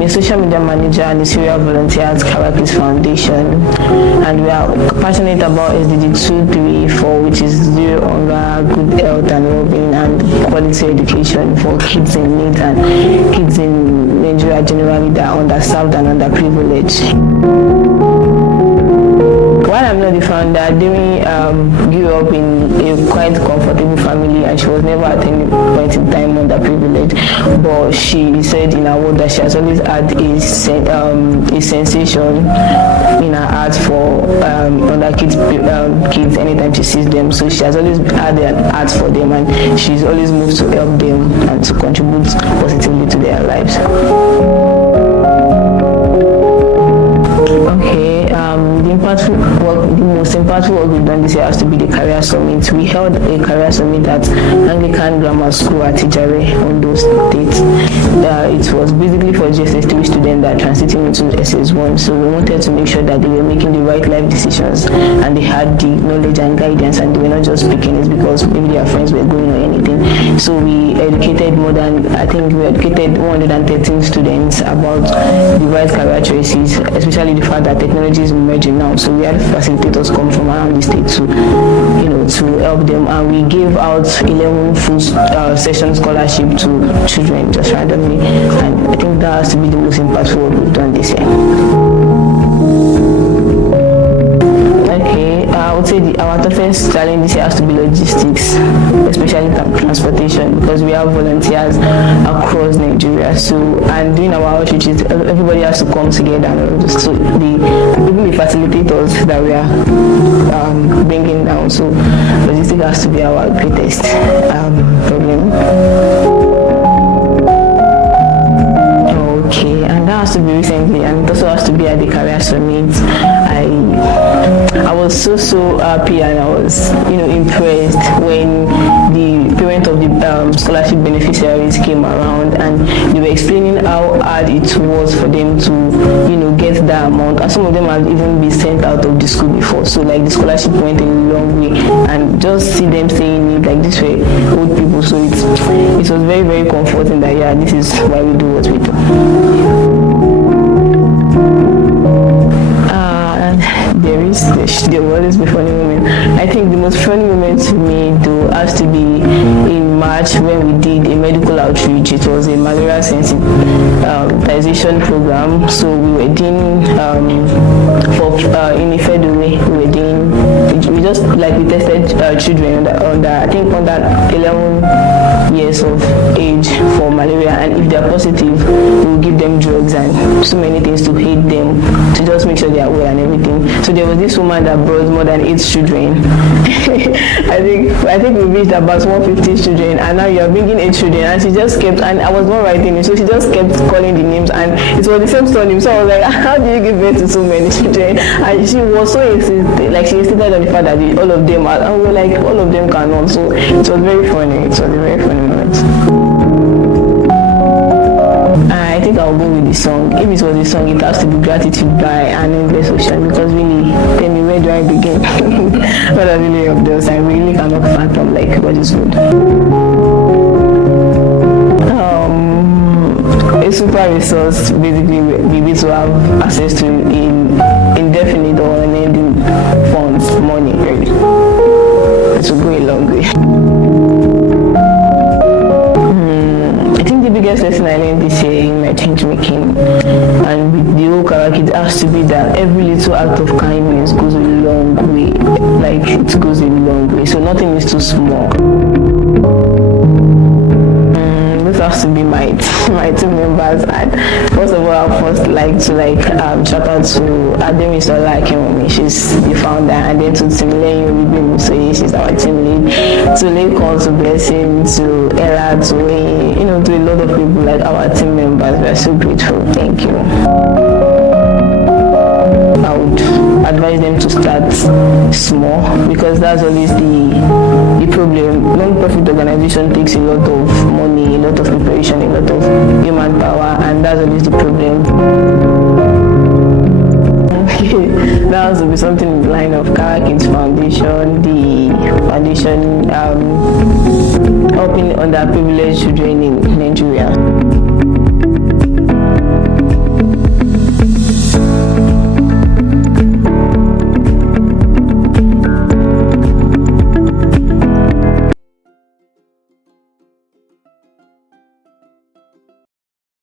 I'm a social media manager and a serial volunteer at Charakids Foundation, and we are passionate about SDG 234, which is zero hunger, good health and well-being, and quality education for kids in need and kids in Nigeria generally that are underserved and underprivileged. While I'm not the founder, Timi grew up in a quite comfortable family, and she was never at any point in time underprivileged. But she said in her word that she has always had a sensation in her heart for under kids anytime she sees them. So she has always had an heart for them, and she's always moved to help them and to contribute positively to their lives. Okay. The most impactful work we've done this year has to be the Career Summit. We held a Career Summit at Anglican Grammar School at Ijare, Ondo State. It was basically for GSS3 students that transiting into SS1. So we wanted to make sure that they were making the right life decisions and they had the knowledge and guidance, and they were not just picking it because maybe their friends were going or anything. So we educated we educated 113 students about the right career choices, especially the fact that technology is emerging now. So we had facilitators come from around the state to help them, and we gave out 11 full session scholarship to children just randomly, and I think that has to be the most impactful work we've done this year. Okay, I would say our toughest challenge this year has to be logistics, especially transportation, because we have volunteers across Nigeria. So, and doing our outreaches, everybody has to come together. So even the facilitators that we are bringing down. So logistics has to be our greatest problem. Okay, and that has to be recently, and it also has to be at the Career Summit. I was so happy, and I was impressed when the parent of the scholarship beneficiaries came around, and they were explaining how hard it was for them to get that amount, and some of them had even been sent out of the school before. So like the scholarship went a long way, and just see them saying it like this way, old people. So it was very, very comforting that this is why we do what we do. There will always be funny moments. I think the most funny moment to me though has to be in March when we did a medical outreach. It was a malaria sensitization program. So we were doing in Ifedome, we tested children under 11 years of age for malaria, and if they are positive, we will give them drugs and so many things to aid them to just make sure they are well and everything. So there was this woman that brought more than 8 children. I think we reached about 150 children, and now you are bringing 8 children, and she just kept, and I was not writing it, so she just kept calling the names, and it was the same surname. So I was like, how do you give birth to so many children? And she was so insistent, like she insisted on the fact that all of them are, and we were like, all of them cannot. So it was very funny. It was a very funny moment. I think I'll go with the song. If it was a song, it has to be Gratitude by An Endless Ocean, because really, tell me, where do I begin? What are really of those? I really cannot fathom what is good. A super resource, basically, we able to have access to indefinite or unending funds, money, really. It will go a long way. I think the biggest lesson I learned this year in my change making and with the whole Charakids has to be that every little act of kindness goes a long way. It goes a long way. So nothing is too small. This has to be my team members, and first of all, I first like to shout out to Aderinsola Akinwunmi, she's the founder, and then to Timi Origbemisoye, she's our team lead, to Lekon, to Blessing, to Ella, to to a lot of people like our team members. We are so grateful. Thank you. I would advise them to start small, because that's always the problem. Non-profit organization takes a lot of money, a lot of preparation, a lot of human power, and that's always the problem. That has to be something in the line of Charakids Foundation, the foundation helping underprivileged children in Nigeria.